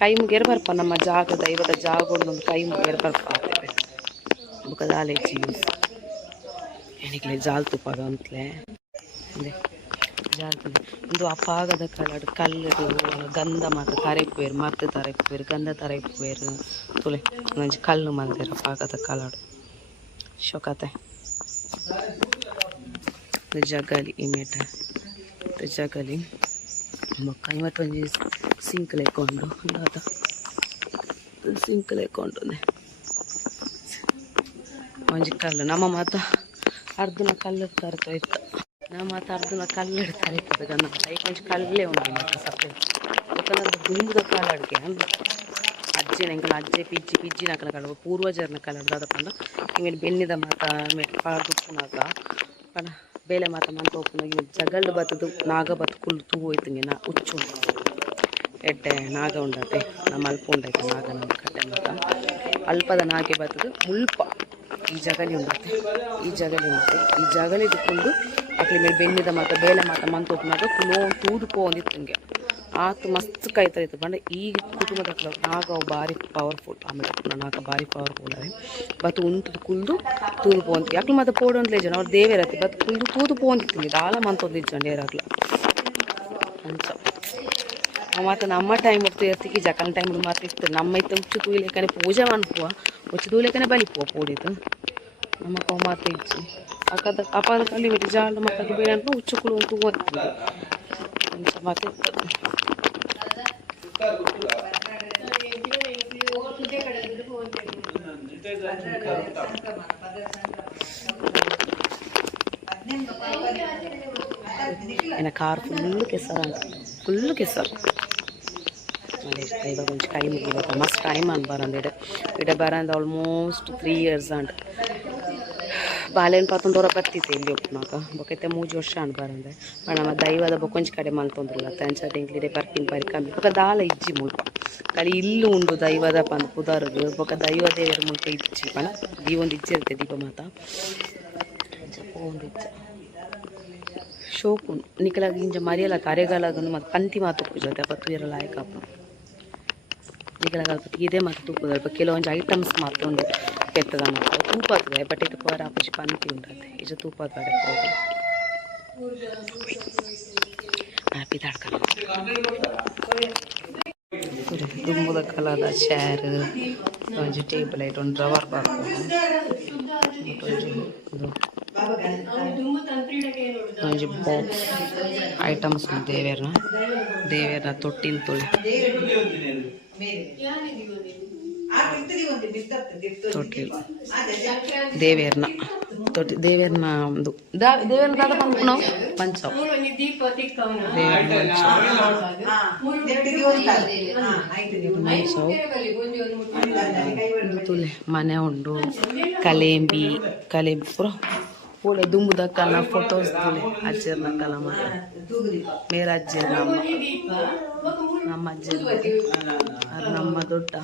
ಕೈ ಮುಗಿಯರು ಬರ್ಪ ನಮ್ಮ ಜಾಗ ದೈವದ ಜಾಗ ಒಂದು ಕೈ ಮುಗಿಯರು ಬರ್ಪ ಆಗ್ತದೆ ಬೊಕ್ಕ ದಾಲ ಹೆಚ್ಚು ಯೂಸ್ ಎಣಿಕ್ಲೆ ಜಾಲ್ ತುಪ್ಪಾಗ ಅಂತಲೇ ಅದೇ ಜಾಲ್ತದೆ ಒಂದು ಅಪಾಗದ ಕಲ್ಲಡು ಗಂಧ ಮಾತ ತರೈಪುವೇರು ಮದ್ದು ತರೈಪುವೇರು ಗಂಧ ತರೈಪುವೇರು ತುಲೆ ಒಂಜಿ ಕಲ್ಲು ಮಲ್ದೇರು ಅಪಾಗದ ಕಲ್ಲಡು ಶೋಕತೆ ಜಗಲಿ ಇಮೇಟ ಜಗಲಿ ಬೊಕ್ಕ ಇವತ್ತೊಂಜಿ ಸಿಂಕ್ ಲೆಕ್ಕೊಂಡು ದಾದ ಸಿಂಕ್ ಲೆಕ್ಕೊಂಡು ಒಂಜಿ ಕಲ್ಲು ನಮ್ಮ ಮಾತ ಅರ್ಧನ ಕಲ್ಲು ತರ್ತೋಯ್ತು ನಮ್ಮ ಮಾತ ಅರ್ಧನ ಕಲ್ಲು ಇಡ್ತಾರೆ ಇರ್ತದೆ ಗಂಧ ಕೈ ಕೊಂಚ ಕಲ್ಲೇ ಉಂಟು ಮಾತ್ರ ಸಪ್ರೇಟ್ ಯಾಕಂದ್ರೆ ದುಂಬುದ ಕಾಲ ಅಡುಗೆ ಅಜ್ಜಿನ ಎಂಕಲ ಅಜ್ಜೆ ಪಿಜ್ಜಿ ನಕಲ ಕಲ ಪೂರ್ವಜರನ ಕಲ ಅದಾದ ಪಂಡ ಇಮೇಲೆ ಬೆನ್ನಿದ ಮಾತ ಮೇಟ್ ಪಾಡುಪ್ಪುನಾಗ ಪಣ ಬೇಲೆ ಮಾತ ಮಂತ ಒಪ್ಪುನಾಗ ಜಗಲ್ಡು ಬತ್ತದು ನಾಗ ಬತ್ತು ಕುಲ್ಲು ತೂ ಹೋಯ್ತಂಗೆ ನಾ ಹುಚ್ಚು ಎಡ್ಡೆ ನಾಗ ಉಂಡತೆ ನಮ್ಮ ಅಲ್ಪ ಉಂಡೈತೆ ನಾಗ ನಮ್ಮ ಕಟ್ಟೆ ಮಾತ ಅಲ್ಪದ ನಾಗೆ ಬತ್ತದು ಮುಲ್ಪ ಈ ಜಗಲಿ ಉಂಡತೆ ಈ ಜಗಲಿ ದುಕ್ಕೊಂಡು ಅಕ್ಲಿ ಮೇಲೆ ಬೆನ್ನಿದ ಮಾತ ಬೇಲೆ ಮಾತ ಮಂತೋಪ್ನಾಗ ಕುಲೋ ತೂದು ಪೋಂದಿತ್ತಂಗೆ ಆತು ಮಸ್ತ್ ಕಾಯ್ತಾಯಿತ್ತು ಬಂಡ ಈ ಕುಟುಂಬದ ನಾಗ ಅವು ಭಾರಿ ಪವರ್ಫುಲ್ ಆಮೇಲೆ ನಾಗ ಭಾರಿ ಪವರ್ಫುಲ್ ಅವೆ ಬತ್ತು ಉಂಟು ಕುಲ್ದು ತೂದು ಪೋಂತಿ ಯಾಕ್ಲು ಮತ್ತೆ ಪೋಡೊಂದ್ಲೇ ಜನ ಅವ್ರು ದೇವೇರತಿ ಬತ್ತು ಕುಲ್ದು ತೂದು ಪೋಂದಿತ್ತಂಗೆ ದಾಲ ಮಂತೊಂದಿಜ್ಜಂಡು ಏರಾಗ್ಲ ಅಂಚ ಮಾತ ನಮ್ಮ ಟೈಮ್ ಇರ್ತು ಎತ್ತಿಗೆ ಜಕಲ್ ಟೈಮ್ ಮಾತ್ರ ಇತ್ತು ನಮ್ಮ ಇತ್ತು ಉಚ್ಚು ತೂಯಿಲೇಕನೆ ಪೂಜೆ ಮಾಡ್ಪುವ ಉಚ್ಚು ತೂಯಿಲೇಕನೆ ಬಲಿಪುವ ಪೋಡಿತು ನಮ್ಮ ಕವು ಮಾತ ಇಚ್ಚಿ ಅಕ್ಕದ ಅಪಾದ ಕಲ್ಲಿ ಬಿಟ್ಟು ಜಾಲ ಮಕ್ಕಳು ಬೇರೆ ಅಂತ ಉಚ್ಚು ಕುಳು ಉಂಟು ಓದ್ತಿದ್ದೆ ಅಂಚ ಮಾತ ಇತ್ತು ಏನ ಕಾರ್ ಫುಲ್ ಕೆಸರು ಇವಾಗ ಕೊಂಚ ಕೈ ಮುಗಿಬೇಕು ಮಸ್ತ್ ಟೈಮ್ ಅನ್ಬಾರಂದು ಇಡ ಬರಂದು ಆಲ್ಮೋಸ್ಟ್ 3 years ಅಂಡ್ ಬಾಲೆನ್ ಪಾತೊಂಡೋರ ಬರ್ತಿತ್ತು ಇಲ್ಲಿ ಒಪ್ಪನಾಗ ಬೊಕೈತೆ 3 ವರ್ಷ ಅನ್ಬಾರಂದೆ ನಮ್ಮ ದೈವದ ಬೊಕೊಂಚ ಕಡೆ ಮಲ್ತೊಂದ್ರಲ್ಲ ತಂಚ ಎಂಕ್ಲಿಡೆ ಬರ್ತೀನಿ ಬರಿ ಕಮ್ಮಿ ಬೊಕ ದಾಲ ಇಜ್ಜಿ ಮುಲ್ಪ ಕಲಿ ಇಲ್ಲು ಉಂಡು ದೈವದ ಪಂದ್ ಪುದಾರ್ಗ್ ಬೊಕ ದೈವ ದೇವರ ಮುಲ್ಪ ಇಜ್ಜಿ ಪಣ ದೀವೊಂದು ಇಜ್ಜಿ ಇರುತ್ತೆ ದೀಪ ಮಾತ ಒಂದು ಇಜ್ಜ ಶೋಕು ನಿಕಲಾಗ ಇಂಜ ಮರಿಯಲ್ಲ ಕರೆಗಾಲಾಗನು ಮತ್ತು ಪಂತಿ ಮಾತು ಪೂಜತೆ ಅಪ್ಪ ತೂಯರ ಲಾಯಕಪ್ಪ ನಿಕಲಾಗ ಅಲ್ಪ ಇದೇ ಮಾತು ತೂಪದ ಅಲ್ಪ ಕೆಲವೊಂದು ಐಟಮ್ಸ್ ಮಾತ್ರ ಒಂದು ಕೆತ್ತದ ಮಾತ್ರ ತೂಪ ಆಗ್ತದೆ ಬಟ್ ಇದು ಪರ ಅಪ್ಪಜಿ ಪಂತಿ ಉಂಟದೆ ಈಜ ತೂಪ ಬೇಡ ಹ್ಯಾಪಿ ತಾಡ್ಕ ದುಂಬುದ ಕಲದ ಚೇರ್ ಒಂಜಿ ಟೇಬಲ್ ಐಟ್ ಒಂದು ಡ್ರವರ್ ಬಾಕು ಒಂಜಿ ಬಾಕ್ಸ್ ಐಟಮ್ಸ್ ದೇವೇರ್ನ ತೊಟ್ಟಿನ ತೊಳಿ ತೊಟ್ಟಿಲು ದೇವೇರ್ನ ತೊಟ್ಟಿ ದೇವೇರ್ನ ಒಂದು ದೇವೇರ್ನ ದಾದ ಪಂಪು ನಾವು ಪಂಚವ್ ತುಲೆ ಮನೆ ಉಂಡು ಕಲೇಂಬಿ ಪೂರ ಪೂಳೆ ದುಂಬುದಕ್ಕಲ್ಲ ಫೋಟೋಸ್ ತುಲೆ ಅಜ್ಜರ್ನ ಕಲ ಮಾತ ಮೇರ ಅಜ್ಜರ್ ನಮ್ಮ ಅಜ್ಜರ್ ಅದು ನಮ್ಮ ದೊಡ್ಡ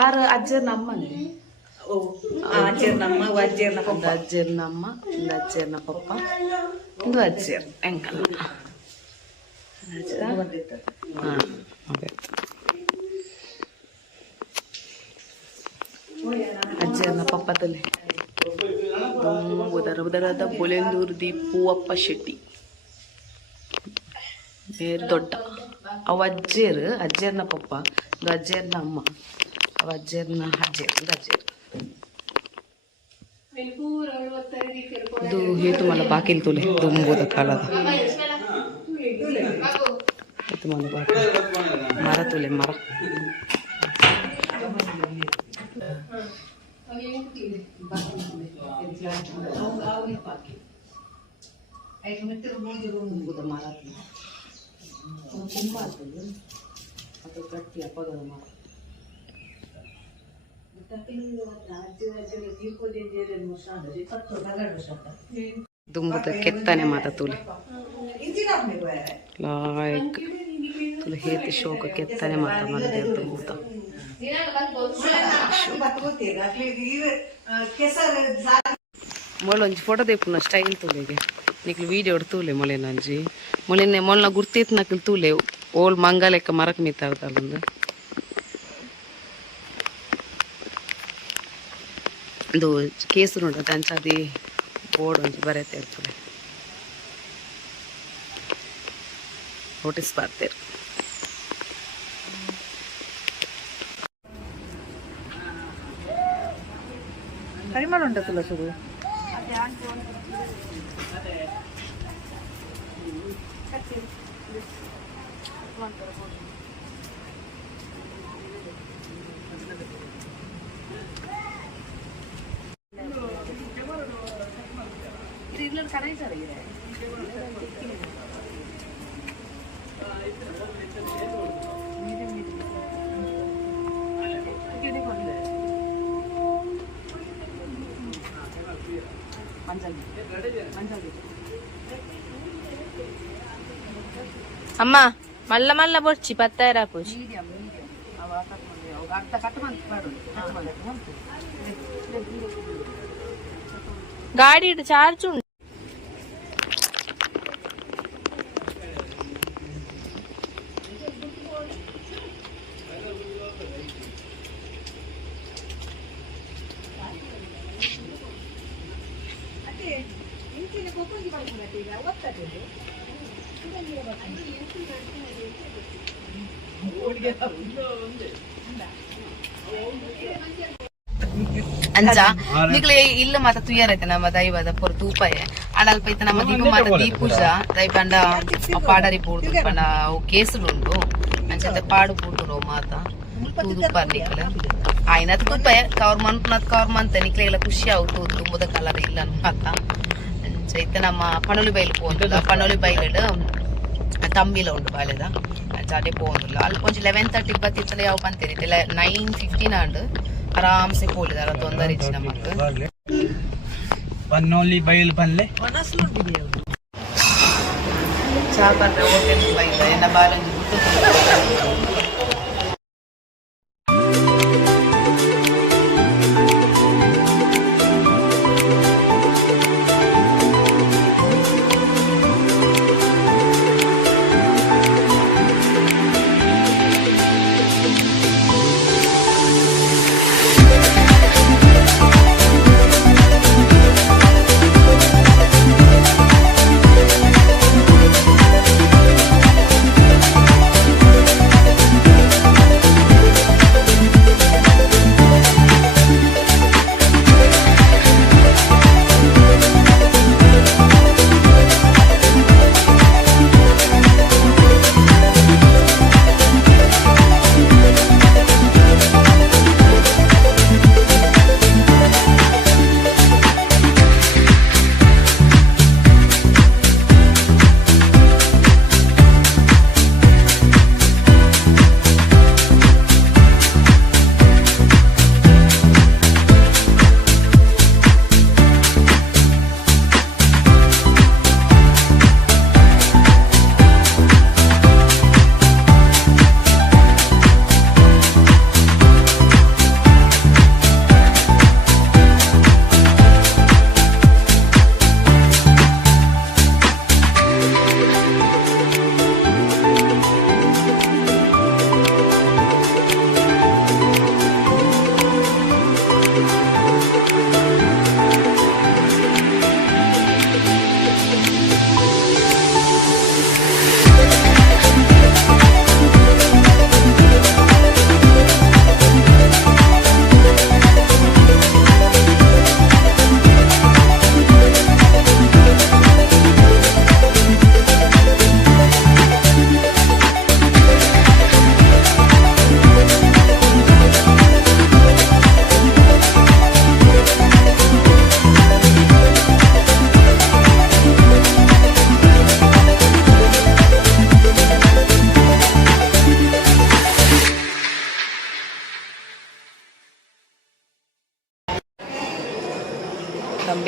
ಆರು ಅಜ್ಜರ್ ನಮ್ಮನೆ ಅಜ್ಜರ್ನಮ್ಮ ಅಜ್ಜರ್ನಮ್ಮ ಒಂದು ಅಜ್ಜರ್ನ ಪಪ್ಪ ಒಂದು ಅಜ್ಜರ್ ಎಂಕಲ್ಲ ಹಾಂ ಅದೇ ಅಜ್ಜರ್ನ ಪಪ್ಪ ತಲೆ ಉದರದ ಬೊಲೆಂದೂರು ಪೂವಪ್ಪ ಶೆಟ್ಟಿ ಬೇರೆ ದೊಡ್ಡ ಅವ ಅಜ್ಜರ್ನ ಪಪ್ಪ ಇದು ಅಜ್ಜರ್ನ ಅಮ್ಮ ಅವ ಅಜ್ಜರ್ನ ಇದು ಅಜ್ಜರ್ ಇದು ಹೇತು ಮಲ್ಲ ಬಾಕಿಲ್ ತುಲೆ ದುಂಬುದ ಕಾಲದ ಹೇತು ಮಲ್ಲ ಬಾಕಿ ಮರ ತುಲೆ ಮರ ಗಟ್ಟಿ ಅಪಗದ ಮರ ದುಂಬುದ ಕೆತ್ತನೆ ಮಾತ ತುಲೆ ಲಾಯಕ್ ತುಲೆ ಹೇತಿ ಶೋಕ ಕೆತ್ತನೆ ಮಾತ ಮರದೇ ದುಂಬುದ ಮೊಳ ಒಂಜಿ ಫೋಟೋ ದೇಪುನ ಸ್ಟೈಲ್ ತುಲೆಗೆ ನಿಕ್ಲು ವೀಡಿಯೋ ತೂಲೆ ಮೊಳೆನ ಅಂಜಿ ಮೊಳನ ಗುರ್ತಿತ್ ನಕ್ಲು ತೂಲೆ ಓಲ್ ಮಂಗಲೆಕ್ಕ ಮರಕ್ ಮೀತಾಡ್ತಲ್ಲ ಇದು ಕೇಸು ನೋಡ ಅಂಚದಿ ಬೋರ್ಡ್ ಒಂಚು ಬರೆಯುತ್ತೆ ಇರ್ತದೆ ನೋಟಿಸ್ ಬರ್ತೀರಿ ಪರಿಮಳ ಉಂಟಲ್ಲ ಶುರು అమ్మ మళ్ళా మళ్ళా పొచ్చి పత్తాయిరా పోచి గాడి ఇటు చార్జ్ ఉంది ಅಂಚ ನಿಕ್ಲೆ ಇಲ್ಲ ಮಾತ ತುಯ್ಯಾರೈತೆ ನಮ್ಮ ದೈವದ ಪೊರ ತೂಪಾಯೆ ಅಡಲ್ಪ ಐತೆ ನಮ್ಮ ದೀಪ ಮಾತ ದೀಪೂಜ ದೈಪಂಡ ಪಾಡರಿ ಪೂಡ್ದು ಪಂಡ ಅವು ಕೇಸುಲು ಉಂಟು ಅಂಚೆ ಪಾಡು ಪೂಟು ಮಾತ ತೂದುಪ್ಪ ನಿಕ್ಲೆ ಆಯ್ನ ತೂಪಾಯೆ ಕವರ್ ಮಂತ ನಿಕ್ಲೆ ಎಲ್ಲ ಖುಷಿ ಆಗುತ್ತು ತುಂಬದ ಕಲರ್ ಇಲ್ಲ ಮಾತ ಅಂಚ ಐತೆ ನಮ್ಮ ಪಣೊಲಿ ಬೈಲು ಪೋಂದಿಲ್ಲ ಪಣೊಲಿ ಬೈಲಡ್ ತಂಬಿಲ ಉಂಟು ಬಾಳೆದ ಅಂಚ ಅಡೆ ಪೋಂದಿಲ್ಲ ಅಲ್ಲಿ ಕೊಂಚ 11:30 ಬತ್ತಿತ್ತಲೆ ಯಾವ ಬಂತೀರಿ 9:15 ಆಂಡ್ आराम से पोल दारा तो अंदर इच नमक पन्नोली बैल बनले चाह पर होटल बैल ना बालन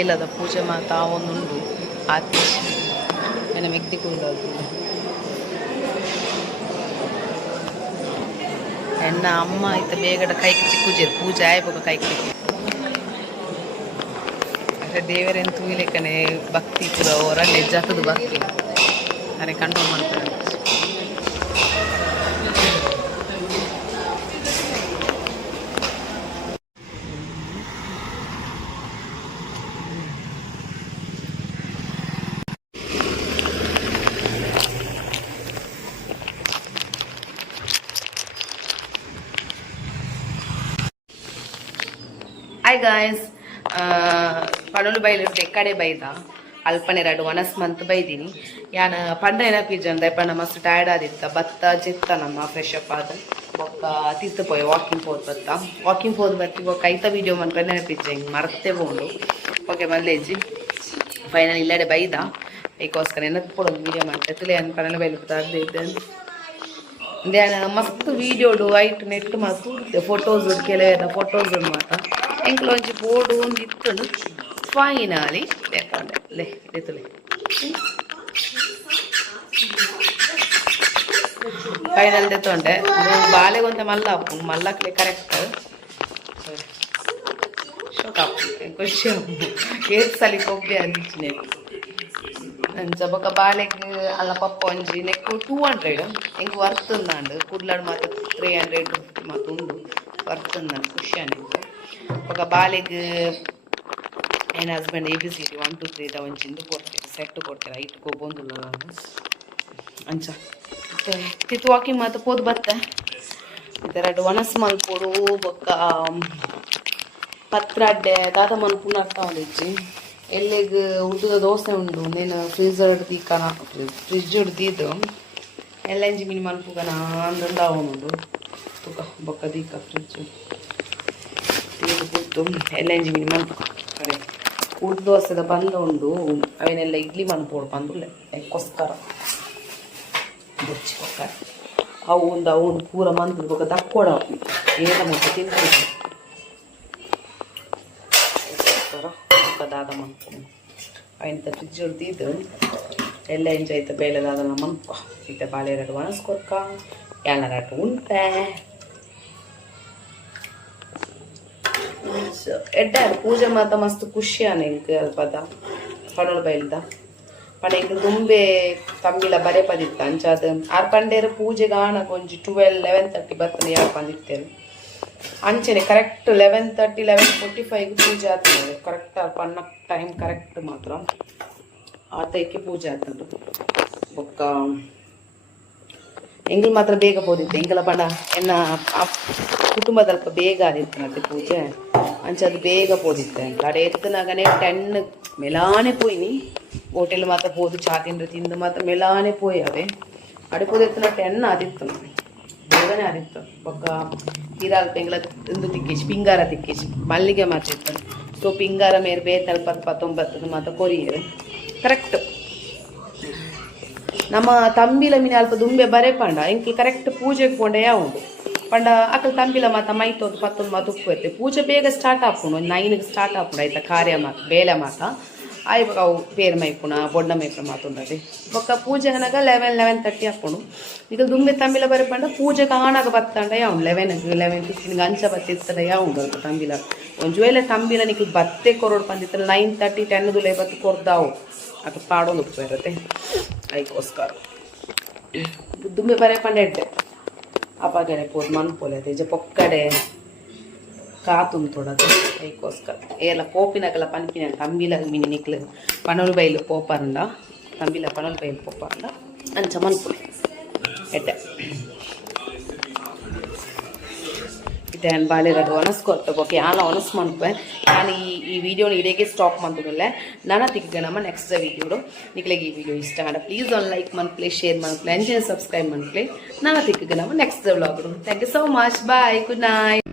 ತಂಬಿಲ್ಲದ ಪೂಜೆ ಮಾತಾ ಒಂದುಂಡು ಆತಿ ನನ್ನ ವ್ಯಕ್ತಿ ಕೂಡ ಎನ್ನ ಅಮ್ಮ ಇತ್ತ ಬೇಗಡ ಕೈಗೆ ತಿಕ್ಕುಜೇರು ಪೂಜೆ ಆಯ್ಬೇಕು ಕೈಗೆ ದೇವರೆಂತೂ ಲೆಕ್ಕನೆ ಭಕ್ತಿ ಪುರ ಹೊರಗೆ ಜಗದು ಭಕ್ತಿ ಅರೆ ಕಂಟ್ರೋಲ್ ಮಾಡ್ತಾರೆ ಹಾಯ್ ಗಾಯ್ಸ್ ಪಣಲು ಬೈಲಿರ್ತೆ ಕಡೆ ಬೈದ ಅಲ್ಪನೆ 2 ವನಸ್ ಮಂತ್ ಬೈದೀನಿ ಯಾನ ಪಂಡ ನೆನಪಿಜ್ಜ ಅಂದ ಪಂಡ ಮಸ್ತ್ ಟಯರ್ಡ್ ಆದಿತ್ತ ಬತ್ತ ಜೆತ್ತ ನಮ್ಮ ಫ್ರೆಶ್ ಅಪ್ ಆದ ಬೊಕ್ಕ ತಿತ್ತು ಪೋಯ್ ವಾಕಿಂಗ್ ಪೋದ್ ಬತ್ತಿ ಬೊಕ್ಕ ಐತ ವಿಡಿಯೋ ಮನ್ಪಂಡ ನೆನಪಿಜ್ಜ ಹಿಂಗೆ ಮರತೆ ಬೋಂಡು ಓಕೆ ಮಲ್ಲೇಜಿ ಫೈನಲ್ ಇಲ್ಲಡೆ ಬೈದ ಏಕೋಸ್ಕರ ನೆನಪು ಕೊಡೋದು ವಿಡಿಯೋ ಮಾಡ್ತೆ ತುಲೆ ಅನ್ ಪಣಲು ಬೈಲಿರ್ತ ಇದ್ದೆ ಧ್ಯಾನ ಮಸ್ತ್ ವಿಡಿಯೋಡು ಐಟ್ ನೆಟ್ ಮಾತು ಫೋಟೋಸ್ ಕೆಲವೆಲ್ಲ ಫೋಟೋಸ್ ಮಾತ ಎಂಕ್ಲೊಂಚಿ ಬೋರ್ಡು ಒಂದು ಇತ್ತು ಫೈನಲಿ ಲೇಕೊಂಡೆ ಲೇ ಎತ್ತಲೆ ಫೈನಲ್ ತೆತ್ತೊಂಡೆ ಬಾಲೆಗೊಂತ ಮಲ್ಲ ಅಪ್ಪು ಮಲ್ಲಕ್ಲೆ ಕರೆಕ್ಟ್ ಶೋಕ್ ಅಪ್ಪು ಖುಷಿ ಅಪ್ಪು ಏತ್ ಸಲಿ ಕೊಬ್ಬೆ ಅಂದಿಚ್ಚಿನೆ ಅಂಚ ಬೊಕ್ಕ ಬಾಲೆಗ್ ಅಲ್ಲ ಪಪ್ಪ ಒಂಜಿ ನೆಕ್ಕು 200 ಎಂಕ್ ವರ್ತ್ ಉಂದಾಂಡು ಕುಡ್ಲಾಡ್ ಮಾತ 300 ಮಾತ ಉಂಡು ವರ್ತ್ ಉಂದಾಂಡು ಖುಷಿ ಅನಿಂದು ಬೊಕ್ಕ ಬಾಲೆಗ್ ಏನ ಹಸ್ಬೆಂಡ್ ABCD 1 2 3 ದ ಒಂಜಿಂದು ಕೊಡ್ತೇವೆ ಸೆಟ್ ಕೊಡ್ತೇವೆ ಐಟ್ ಕೊಬ್ಬೊಂದುಲ್ಲ ನಾನು ಅಂಚ ತಿತ್ತು ವಾಕಿಂಗ್ ಮಾತ ಪೋದು ಬತ್ತ ಇದೆರಡು ವನಸ್ ಮಲ್ಪೋಡು ಬೊಕ್ಕ ಪತ್ರ ಅಡ್ಡೆ ದಾದ ಮಲ್ಪುನ ಆಗ್ತಾ ಒಂದಿಜ್ಜಿ ಎಲ್ಲಿಗ್ ಉದ್ದ ದೋಸೆ ಉಂಡು ನೀನು ಫ್ರೀಜರ್ ಹಿಡ್ದೀಕನ ಫ್ರಿಜ್ ಹಿಡ್ದಿದ್ದು ಎಲ್ಲ ಎಂಜಿ ಮೀನು ಮಲ್ಪುಗನ ಅಂದುಂಡ ಅವನುಂಡು ತುಕ ಬೊಕ್ಕ ದೀಕ ಫ್ರಿಜ್ ತೀರು ಕೂತು ಎಲ್ಲ ಎಂಜಿ ಮೀನು ಮಲ್ಪು ಕಡೆ ಉದ್ದ ದೋಸೆದ ಬಂದ ಉಂಡು ಅವನ್ನೆಲ್ಲ ಇಡ್ಲಿ ಮಲ್ಪೋಡು ಬಂದುಲ್ಲೆ ಎಕ್ಕೋಸ್ಕರ ಬೊಚ್ಚಿ ಬೊಕ್ಕ ಅವು ಪೂರ ಮಂದು ಬೊಕ್ಕ ದಕ್ಕೋಡ ಏನ ಮುಟ್ಟ ತಿಂತಿದ್ದೆ ದಾದ ಮನ್ಪು ಅವಂತ ಫ್ರಿಜ್ ಹೊಡ್ದಿದ್ದು ಎಲ್ಲ ಎಂಜಾಯ್ ಆಯ್ತು ಬೇಳೆದಾದಲ್ಲ ಮನ್ಪ ಇತ್ತೆ ಬಾಳೆ 2 ವನಸ್ ಕೊರ್ಕ ಎಲ್ಲ 2 ಉಂಟೆ ಎಡ್ಡಾಡು ಪೂಜೆ ಮಾತ ಮಸ್ತ್ ಖುಷಿ ಆನೆ ಇಂಕ್ ಅಲ್ಪದ ಪಣೋಳು ಬೈಲ್ದ ಪಣ ಇಂಕ್ ದುಂಬೆ ತಮ್ಮಿಲ ಬರೆ ಪದಿತ್ತ ಅಂಚಾದ ಆರ್ ಪಂಡೇರು ಪೂಜೆಗೆ ಆಣ ಕೊಂಚ 12-11:30 ಬರ್ತನೆ ಯಾರು ಬಂದಿತ್ತೇನೆ ಅಂಚೆನೆ ಕರೆಕ್ಟ್ 11:30 11:45 ಪೂಜೆ ಆಗ್ತದೆ ಕರೆಕ್ಟ್ ಪಣ್ಣ ಟೈಮ್ ಕರೆಕ್ಟ್ ಮಾತ್ರ ಆತೈಕೆ ಪೂಜೆ ಆಗ್ತದೆ ಬೊಕ್ಕ ಎಂಗಿಲ್ ಮಾತ್ರ ಬೇಗ ಪೋದಿತ್ತು ಎಂಗಲ ಪಂಡ ಎನ್ನ ಕುಟುಂಬದಲ್ಪ ಬೇಗ ಆದಿತ್ತು ಮತ್ತೆ ಪೂಜೆ ಅಂಚದು ಬೇಗ ಪೋದಿತ್ತೆ ಅಡೆ ಎತ್ತನಾಗನೆ 10 ಮೆಲಾನೆ ಪೋಯ್ನಿ ಹೋಟೆಲ್ ಮಾತ್ರ ಪೋದು ಚಾ ತಿಂದು ಮಾತ್ರ ಮೆಲಾನೆ ಪೋಯ್ ಅವೆ ಅಡೆ ಪೋದೆತ್ತನ 10 ಆದಿತ್ತು ಬೇಗನೆ ಆದಿತ್ತು ಬೊಕ್ಕ ತೀರಾಲ್ ಪೆಂಗ್ಲ ಒಂದು ತಿಕ್ಕೇಸಿ ಪಿಂಗಾರ ತಿಕ್ಕೇಸಿ ಮಲ್ಲಿಗೆ ಮಾತಿತ್ತು ಸೊ ಪಿಂಗಾರ ಮೇರೆ ಬೇತಲ್ 19 ಮಾತ ಕೊರಿಯರು ಕರೆಕ್ಟ್ ನಮ್ಮ ತಂಬಿಲ ಮೀನು ಅಲ್ಪ ದುಂಬೆ ಬರೆ ಪಂಡ ಇಂಕಿ ಕರೆಕ್ಟ್ ಪೂಜೆಗೆ ಪೋಂಡೆ ಯಾವುದು ಪಂಡ ಅಕಲ್ ತಂಬಿಲ ಮಾತ ಮೈತೋದು 11 ಮಾತ ಉಪ್ಪು ಪೂಜೆ ಬೇಗ ಸ್ಟಾರ್ಟ್ ಆಪುಂಡು 9ಗೆ ಸ್ಟಾರ್ಟ್ ಆಪುಂಡು ಆಯ್ತಾ ಕಾರ್ಯ ಮಾತ ಬೇಲೆ ಮಾತ ಆಯ್ ಬೊಕ್ಕ ಅವು ಪೇರು ಮೈಪುಣ ಬೊಡ್ಡ ಮೈಪುಣ ಮಾತುಂಡದೆ ಬೊಕ್ಕ ಪೂಜೆ ಹನಗ 11-11:30 ಹಾಕೊಂಡು ಈಗ ದುಂಬೆ ತಂಬಿಲ ಬರೆ ಪಂಡ ಪೂಜೆ ಕಾಣಾಗ ಬತ್ತಂಡ ಯಾವ 11-11:15 ಅಂಚ ಬತ್ತಿತ್ತದ ಯಾವ ತಂಬಿಲ ಒಂಜು ವೇಳೆ ತಂಬಿಲ ನಿಕ್ಲು ಬತ್ತೆ ಕೊರೋಡು ಬಂದಿತ್ತಲ್ಲ 9:30 10 ದುಲೆ ಬತ್ತು ಕೊರ್ದಾವು ಅದು ಪಾಡೋದು ಉಪ್ಪು ಇರುತ್ತೆ ಅದಕ್ಕೋಸ್ಕರ ದುಂಬೆ ಬರೆ ಪಂಡ ಎಡ್ಡೆ ಅಪ್ಪಗಡೆ ಪೋದು ಮನ್ಪೋಲೆ ಅದೇ ಪೊಕ್ಕಡೆ ಕಾತುಂದು ತೊಡದು ಅದಕ್ಕೋಸ್ಕರ ಎಲ್ಲ ಪೋಪಿನಕಲ್ಲ ಪನ್ಪಿನ ತಂಬಿಲ ಮೀನು ನಿಕ್ಲು ಪಣಲು ಬೈಲು ಪೋಪಂಡ ತಂಬಿಲ ಪಣಲು ಬೈಲು ಪೋಪಂಡ ಅಂಚ ಮನ್ಪು ಎಡ್ಡೆ ಇಟ್ಟು ಬಾಳೆ 2 ವನಸ್ ಕೊಟ್ಟು ಓಕೆ ಯಾನ ವನಸ್ ಮನ್ಪೆ ನಾನು ಈ ವಿಡಿಯೋನ ಇಡೆಗೆ ಸ್ಟಾಪ್ ಮಾಡ್ತಿದ್ದಿಲ್ಲ ನಾನು ತಿಕ್ಕ ನಮ್ಮ ನೆಕ್ಸ್ಟ್ ವಿಡಿಯೋಡು ನಿಕ್ಲೆಗೆ ಈ ವಿಡಿಯೋ ಇಷ್ಟ ಆಡ ಪ್ಲೀಸ್ ಒಂದು ಲೈಕ್ ಮನ್ಪ್ಲೆ ಶೇರ್ ಮನ್ಪ್ಲೆ ಅಂಚೆ ಸಬ್ಸ್ಕ್ರೈಬ್ ಮನ್ಪ್ಲೆ ನಾನು ತಿಕ್ಕ ನಮ್ಮ next vlog thank you so much bye good night